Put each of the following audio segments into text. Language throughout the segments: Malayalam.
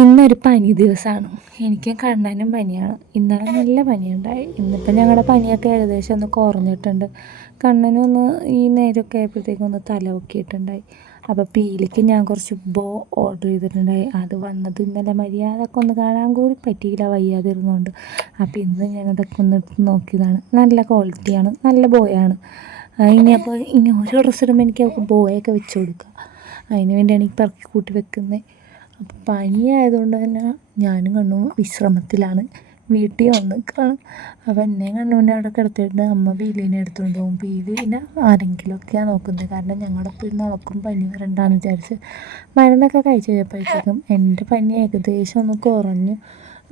ഇന്നൊരു പനി ദിവസമാണ്. എനിക്കും കണ്ണനും പനിയാണ്. ഇന്നലെ നല്ല പനിയുണ്ടായി. ഇന്നിപ്പോൾ ഞങ്ങളുടെ പനിയൊക്കെ ഏകദേശം ഒന്ന് കുറഞ്ഞിട്ടുണ്ട്. കണ്ണനൊന്ന് ഈ നേരമൊക്കെ ആയപ്പോഴത്തേക്കും ഒന്ന് തല പൊക്കിയിട്ടുണ്ടായി. അപ്പോൾ പീലിക്ക് ഞാൻ കുറച്ച് ബോ ഓർഡർ ചെയ്തിട്ടുണ്ടായി. അത് വന്നത് ഇന്നലെ മര്യാദക്ക് ഒന്ന് കാണാൻ കൂടി പറ്റിയില്ല, വയ്യാതിരുന്നുകൊണ്ട്. അപ്പോൾ ഇന്ന് ഞാനതൊക്കെ ഒന്ന് നോക്കിയതാണ്. നല്ല ക്വാളിറ്റിയാണ്, നല്ല ബോയാണ്. ഇനി ഓരോ ഡ്രസ്സ് ഇടുമ്പോൾ എനിക്ക് അവൾക്ക് ബോയൊക്കെ വെച്ച് കൊടുക്കുക. അതിന് വേണ്ടിയാണ് ഈ പറക്കി കൂട്ടി വെക്കുന്നത്. അപ്പോൾ പനി ആയതുകൊണ്ട് തന്നെ ഞാനും കണ്ണും വിശ്രമത്തിലാണ്. വീട്ടിൽ വന്ന് നിൽക്കുകയാണ്. അപ്പോൾ എന്നെയും കണ്ണൂനെ അവിടെ കിടത്തിയിട്ട് അമ്മ പീലീനെ എടുത്തുകൊണ്ട് പോകും. പീലീനെ ആരെങ്കിലുമൊക്കെയാണ് നോക്കുന്നത്. കാരണം ഞങ്ങളുടെ ഒപ്പം അവൾക്കും പനി വരണ്ടാന്ന് വിചാരിച്ച് മരുന്നൊക്കെ കഴിച്ച് കഴിഞ്ഞപ്പോഴത്തേക്കും എൻ്റെ പനി ഏകദേശം ഒന്ന് കുറഞ്ഞു,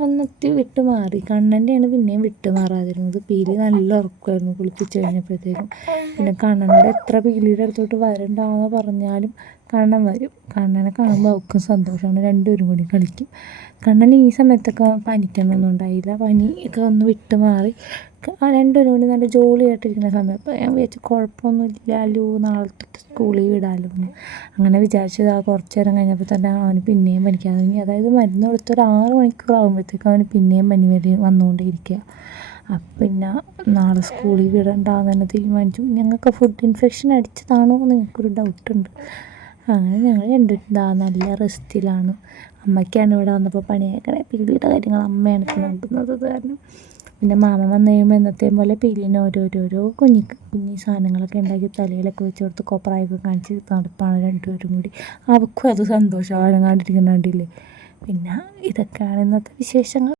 ഒന്നെത്തി വിട്ട് മാറി. കണ്ണൻ്റെയാണ് പിന്നെയും വിട്ട് മാറാതിരുന്നത്. പീലി നല്ല ഉറക്കമായിരുന്നു കുളിപ്പിച്ച് കഴിഞ്ഞപ്പോഴത്തേക്കും. പിന്നെ കണ്ണനോട് എത്ര പീലിയുടെ അടുത്തോട്ട് വരണ്ടാന്ന് പറഞ്ഞാലും കണ്ണൻ വരും. കണ്ണനെ കാണുമ്പോൾ അവൾക്കും സന്തോഷമാണ്, രണ്ടുപേരും കൂടി കളിക്കും. കണ്ണൻ ഈ സമയത്തൊക്കെ പനിക്കൊന്നും ഉണ്ടായില്ല. പനിയൊക്കെ ഒന്ന് വിട്ട് മാറി രണ്ടുപേരും കൂടി നല്ല ജോളിയായിട്ടിരിക്കുന്ന സമയം. അപ്പോൾ ഞാൻ വിചാരിച്ചു കുഴപ്പമൊന്നും ഇല്ലല്ലോ, നാളെ തൊട്ട് സ്കൂളിൽ വിടാമല്ലോ എന്ന് അങ്ങനെ വിചാരിച്ചത്. കുറച്ച് നേരം കഴിഞ്ഞപ്പോൾ തന്നെ അവന് പിന്നെയും പനിക്കാൻ തുടങ്ങി. അതായത് മരുന്ന് കൊടുത്ത് ഒരു 6 മണിക്കൂർ ആകുമ്പോഴത്തേക്കും അവന് പിന്നെയും പനി വന്നുകൊണ്ടിരിക്കുക. അപ്പം പിന്നെ നാളെ സ്കൂളിൽ വിടണ്ടാന്ന് തന്നെ തീരുമാനിച്ചു. ഞങ്ങൾക്ക് ഫുഡ് ഇൻഫെക്ഷൻ അടിച്ചതാണോ എന്ന് ഞങ്ങൾക്കൊരു ഡൗട്ടുണ്ട്. അങ്ങനെ ഞങ്ങൾ രണ്ടുപേരും നല്ല റെസ്റ്റിലാണ്. അമ്മയ്ക്കാണ് ഇവിടെ വന്നപ്പോൾ പണിയേക്കണേ. പീലിയുടെ കാര്യങ്ങൾ അമ്മയാണ് ഇപ്പോൾ നോക്കുന്നത്. കാരണം പിന്നെ മാമൻ വന്നു കഴിയുമ്പോൾ എന്നത്തെയും പോലെ പീലിനെ ഓരോരോ കുഞ്ഞി സാധനങ്ങളൊക്കെ ഉണ്ടാക്കി തലയിലൊക്കെ വെച്ച് കൊടുത്ത് കൊപ്രായൊക്കെ കാണിച്ച് നടപ്പാണ് രണ്ടുപേരും കൂടി. അവൾക്കും അത് സന്തോഷമാണ് കണ്ടിരിക്കുന്ന കണ്ടില്ലേ. പിന്നെ ഇതൊക്കെയാണ് ഇന്നത്തെ വിശേഷങ്ങൾ.